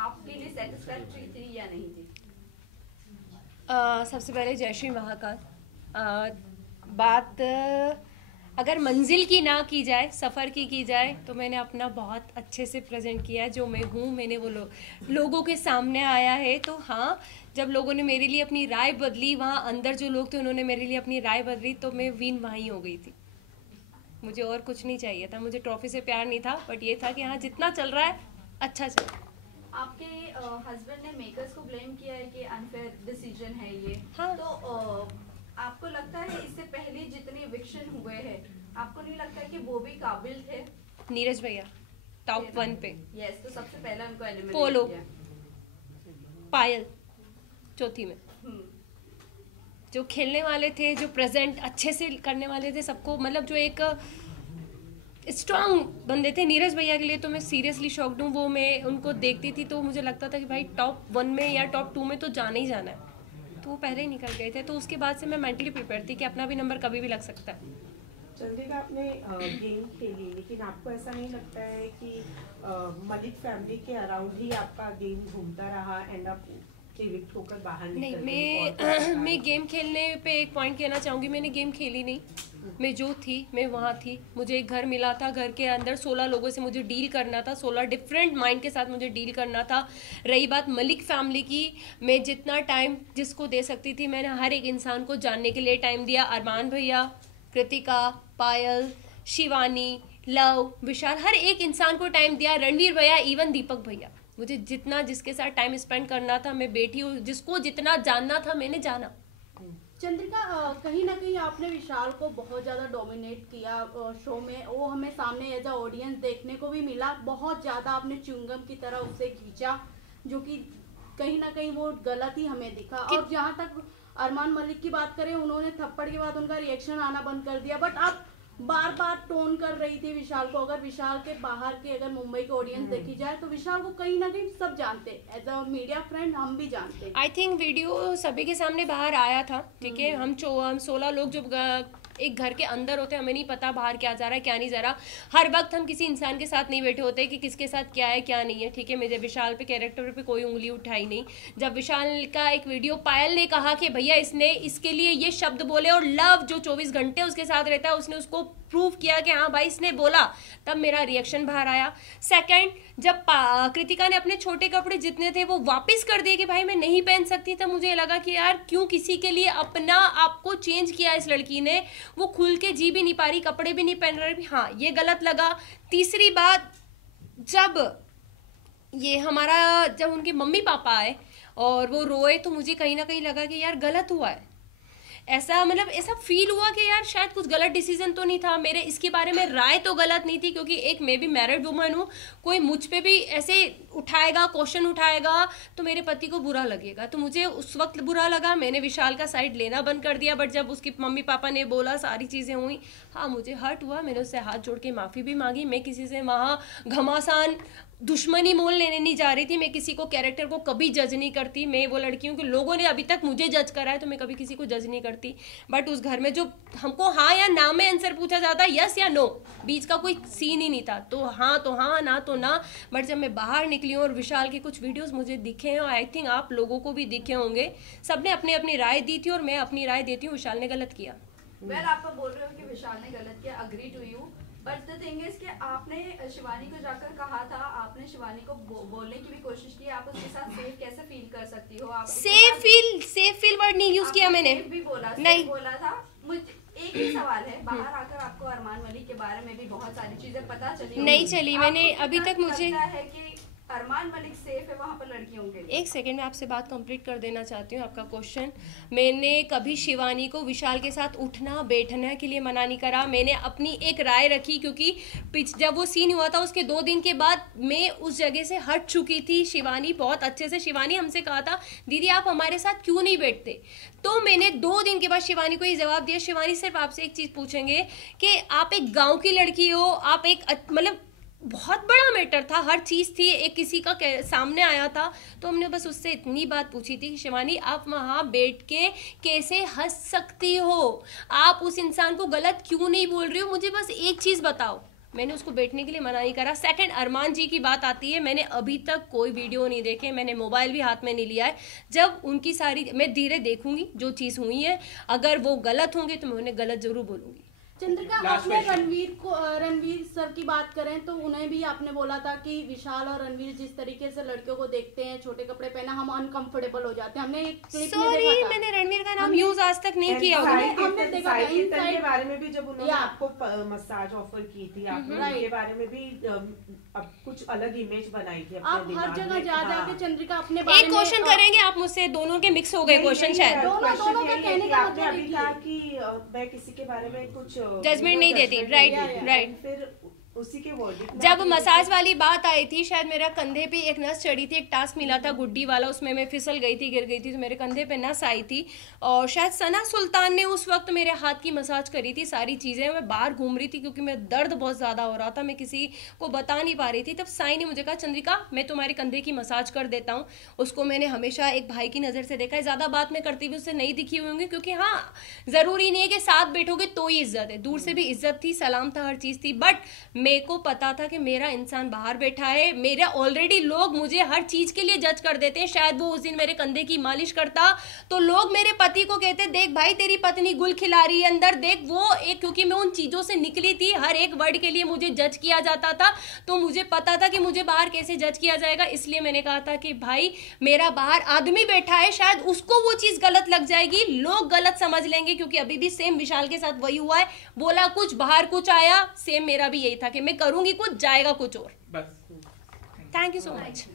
आपके लिए सेटिस्फैक्टरी थी या नहीं थी? सबसे पहले जय श्री महाकाल। बात अगर मंजिल की ना की जाए, सफ़र की जाए, तो मैंने अपना बहुत अच्छे से प्रेजेंट किया है जो मैं हूँ। मैंने वो लोगों के सामने आया है। तो हाँ, जब लोगों ने मेरे लिए अपनी राय बदली, वहाँ अंदर जो लोग थे उन्होंने मेरे लिए अपनी राय बदली, तो मैं विन वहीं हो गई थी। मुझे और कुछ नहीं चाहिए था, मुझे ट्रॉफी से प्यार नहीं था, बट ये था कि हाँ, जितना चल रहा है अच्छा चल रहा है। आपके हस्बैंड ने मेकर्स को ब्लेम किया है कि अनफेयर डिसीजन है ये। हाँ। तो आपको लगता है इससे पहले जितने इविक्शन हुए हैं, आपको नहीं लगता है कि वो भी काबिल थे? नीरज भैया टॉप 1 पे। यस, तो सबसे पहले उनको एलिमिनेट पोलो, किया। पायल चौथी में। जो खेलने वाले थे, जो प्रेजेंट अच्छे से करने वाले थे सबको, मतलब जो एक स्ट्रांग बंदे थे, नीरज भैया के लिए तो मैं सीरियसली शॉक्ड हूँ। वो मैं उनको देखती थी तो मुझे लगता था कि भाई टॉप 1 में या टॉप 2 में तो जाना ही जाना है, तो वो पहले ही निकल गए थे। तो उसके बाद से मैं मेंटली प्रिपेयर थी कि अपना भी नंबर कभी भी लग सकता है। चंद्रिका, आपने गेम खेली, लेकिन आपको ऐसा नहीं लगता है कि मलिक फैमिली के अराउंड ही आपका गेम घूमता रहा, एंड अप इविक्ट होकर बाहर नहीं, निकल मैं गेम खेलने पे एक पॉइंट कहना चाहूँगी। मैंने गेम खेली नहीं, मैं जो थी मैं वहाँ थी। मुझे एक घर मिला था, घर के अंदर 16 लोगों से मुझे डील करना था, 16 डिफरेंट माइंड के साथ मुझे डील करना था। रही बात मलिक फैमिली की, मैं जितना टाइम जिसको दे सकती थी मैंने हर एक इंसान को जानने के लिए टाइम दिया। अरमान भैया, कृतिका, पायल, शिवानी, लव, विशाल, हर एक इंसान को टाइम दिया। रणवीर भैया, इवन दीपक भैया, मुझे जितना जिसके साथ टाइम स्पेंड करना था, मैं बैठी हूँ, जिसको जितना जानना था मैंने जाना। चंद्रिका, कहीं ना कहीं आपने विशाल को बहुत ज़्यादा डोमिनेट किया शो में, वो हमें सामने एज अ ऑडियंस देखने को भी मिला। बहुत ज़्यादा आपने च्युइंगम की तरह उसे खींचा, जो कि कहीं ना कहीं वो गलत ही हमें दिखा। और जहाँ तक अरमान मलिक की बात करें, उन्होंने थप्पड़ के बाद उनका रिएक्शन आना बंद कर दिया, बट आप बार बार टोन कर रही थी विशाल को। अगर विशाल के बाहर के, अगर मुंबई के ऑडियंस देखी जाए, तो विशाल को कहीं ना कहीं सब जानते, एज अ मीडिया फ्रेंड हम भी जानते। आई थिंक वीडियो सभी के सामने बाहर आया था, ठीक है। हम 16 लोग जो एक घर के अंदर होते हैं, हमें नहीं पता बाहर क्या जा रहा है क्या नहीं जा रहा। हर वक्त हम किसी इंसान के साथ नहीं बैठे होते कि किसके साथ क्या है क्या नहीं है, ठीक है। मुझे विशाल पे, कैरेक्टर पे कोई उंगली उठाई नहीं। जब विशाल का एक वीडियो पायल ने कहा कि भैया इसने इसके लिए ये शब्द बोले, और लव जो 24 घंटे उसके साथ रहता है उसने उसको प्रूव किया कि हाँ भाई इसने बोला, तब मेरा रिएक्शन बाहर आया। सेकंड, जब कृतिका ने अपने छोटे कपड़े जितने थे वो वापस कर दिए कि भाई मैं नहीं पहन सकती, तब मुझे लगा कि यार क्यों किसी के लिए अपना आपको चेंज किया इस लड़की ने। वो खुल के जी भी नहीं पा रही, कपड़े भी नहीं पहन रही, हाँ ये गलत लगा। तीसरी बात, जब ये हमारा, जब उनके मम्मी पापा आए और वो रोए, तो मुझे कहीं ना कहीं लगा कि यार गलत हुआ है। ऐसा मतलब ऐसा फील हुआ कि यार शायद कुछ गलत डिसीजन तो नहीं था मेरे, इसके बारे में राय तो गलत नहीं थी, क्योंकि एक मैं भी मैरिड वुमन हूँ, कोई मुझ पे भी ऐसे उठाएगा, क्वेश्चन उठाएगा तो मेरे पति को बुरा लगेगा। तो मुझे उस वक्त बुरा लगा, मैंने विशाल का साइड लेना बंद कर दिया। बट जब उसकी मम्मी पापा ने बोला, सारी चीज़ें हुई, हाँ मुझे हर्ट हुआ, मैंने उससे हाथ जोड़ के माफ़ी भी मांगी। मैं किसी से वहाँ घमासान दुश्मनी मोल लेने नहीं जा रही थी। मैं किसी को, कैरेक्टर को कभी जज नहीं करती। मैं वो लड़की हूँ कि लोगों ने अभी तक मुझे जज करा है, तो मैं कभी किसी को जज नहीं करती। बट उस घर में जो हमको हाँ या ना में आंसर पूछा जाता, यस या नो, बीच का कोई सीन ही नहीं था। तो हाँ, ना तो ना। बट जब मैं बाहर निकली हूँ और विशाल के कुछ वीडियोस मुझे दिखे हैं, और आई थिंक आप लोगों को भी दिखे होंगे, सबने अपनी अपनी राय दी थी और मैं अपनी राय देती हूँ, विशाल ने गलत किया। वेल, आप बोल रहे हो कि विशाल ने गलत किया, agree to you, but the thing is कि आपने शिवानी को जाकर कहा था, आपने शिवानी को बोलने की भी कोशिश की, आप उसके साथ सेफ कैसे फील कर सकती हो? आप सेफ फील वर्ड नहीं यूज किया मैंने, भी बोला, नहीं बोला था। मुझे एक ही सवाल है, बाहर आकर आपको अरमान मलिक के बारे में भी बहुत सारी चीजें पता चली नहीं चली, मैंने अभी तक मुझे है कि अरमान मलिक सेफ है वहाँ पर लड़कियों के लिए? एक सेकंड में आपसे बात कंप्लीट कर देना चाहती हूँ। आपका क्वेश्चन, मैंने कभी शिवानी को विशाल के साथ उठना बैठने के लिए मना नहीं करा। मैंने अपनी एक राय रखी, क्योंकि जब वो सीन हुआ था उसके 2 दिन के बाद मैं उस जगह से हट चुकी थी। शिवानी बहुत अच्छे से, शिवानी हमसे कहा था दीदी आप हमारे साथ क्यों नहीं बैठते, तो मैंने 2 दिन के बाद शिवानी को ये जवाब दिया, शिवानी सिर्फ आपसे एक चीज़ पूछेंगे कि आप एक गाँव की लड़की हो, आप एक मतलब बहुत बड़ा मैटर था, हर चीज़ थी, एक किसी का सामने आया था, तो हमने बस उससे इतनी बात पूछी थी कि शिवानी आप वहाँ बैठ के कैसे हंस सकती हो, आप उस इंसान को गलत क्यों नहीं बोल रही हो, मुझे बस एक चीज़ बताओ। मैंने उसको बैठने के लिए मना नहीं करा। सेकंड, अरमान जी की बात आती है, मैंने अभी तक कोई वीडियो नहीं देखे, मैंने मोबाइल भी हाथ में नहीं लिया है। जब उनकी सारी मैं धीरे देखूंगी जो चीज़ हुई है, अगर वो गलत होंगे तो मैं उन्हें गलत जरूर बोलूंगी। चंद्रिका, आपने रणवीर सर की बात करें तो उन्हें भी आपने बोला था कि विशाल और रणवीर जिस तरीके से लड़कियों को देखते हैं, छोटे कपड़े पहना, हम अनकंफर्टेबल हो जाते हैं। हमने एक क्लिप में देखा था। मैंने रणवीर का नाम यूज आज तक नहीं किया। हमने देखा के बारे में भी जब उन्होंने आपको मसाज ऑफर की थी, आपने उनके बारे में भी अब कुछ अलग इमेज बनाई थी। आप हर जगह जा जाके चंद्रिका अपने एक क्वेश्चन करेंगे आप मुझसे, दोनों के मिक्स हो गए क्वेश्चन शायद। दोनों का कहने का मतलब अभी कहा कि मैं किसी के बारे में कुछ जजमेंट नहीं देती, राइट। फिर उसी के वर्डिक्ट जब मसाज वाली बात आई थी, शायद मेरा कंधे पे एक नस चढ़ी थी, एक टास्क मिला था गुड्डी वाला, उसमें मैं फिसल गई थी, गिर गई थी, तो मेरे कंधे पे नस आई थी और शायद सना सुल्तान ने उस वक्त मेरे हाथ की मसाज करी थी। सारी चीजें मैं बाहर घूम रही थी क्योंकि मैं दर्द बहुत ज्यादा हो रहा था, मैं किसी को बता नहीं पा रही थी। तब साई ने मुझे कहा चंद्रिका मैं तुम्हारे कंधे की मसाज कर देता हूँ। उसको मैंने हमेशा एक भाई की नजर से देखा है, ज्यादा बात मैं करती भी उससे नहीं दिखी हुई होंगी, क्योंकि हाँ जरूरी नहीं है कि साथ बैठोगे तो ही इज्जत है, दूर से भी इज्जत थी, सलाम था, हर चीज थी। बट मेरे को पता था कि मेरा इंसान बाहर बैठा है, मेरा ऑलरेडी लोग मुझे हर चीज के लिए जज कर देते हैं। शायद वो उस दिन मेरे कंधे की मालिश करता तो लोग मेरे पति को कहते देख भाई तेरी पत्नी गुल खिला रही है अंदर, देख वो एक, क्योंकि मैं उन चीजों से निकली थी, हर एक वर्ड के लिए मुझे जज किया जाता था, तो मुझे पता था कि मुझे बाहर कैसे जज किया जाएगा। इसलिए मैंने कहा था कि भाई मेरा बाहर आदमी बैठा है, शायद उसको वो चीज गलत लग जाएगी, लोग गलत समझ लेंगे, क्योंकि अभी भी सेम विशाल के साथ वही हुआ है, बोला कुछ बाहर कुछ आया, सेम मेरा भी यही था कि मैं करूंगी कुछ जाएगा कुछ और। बस थैंक यू सो मच।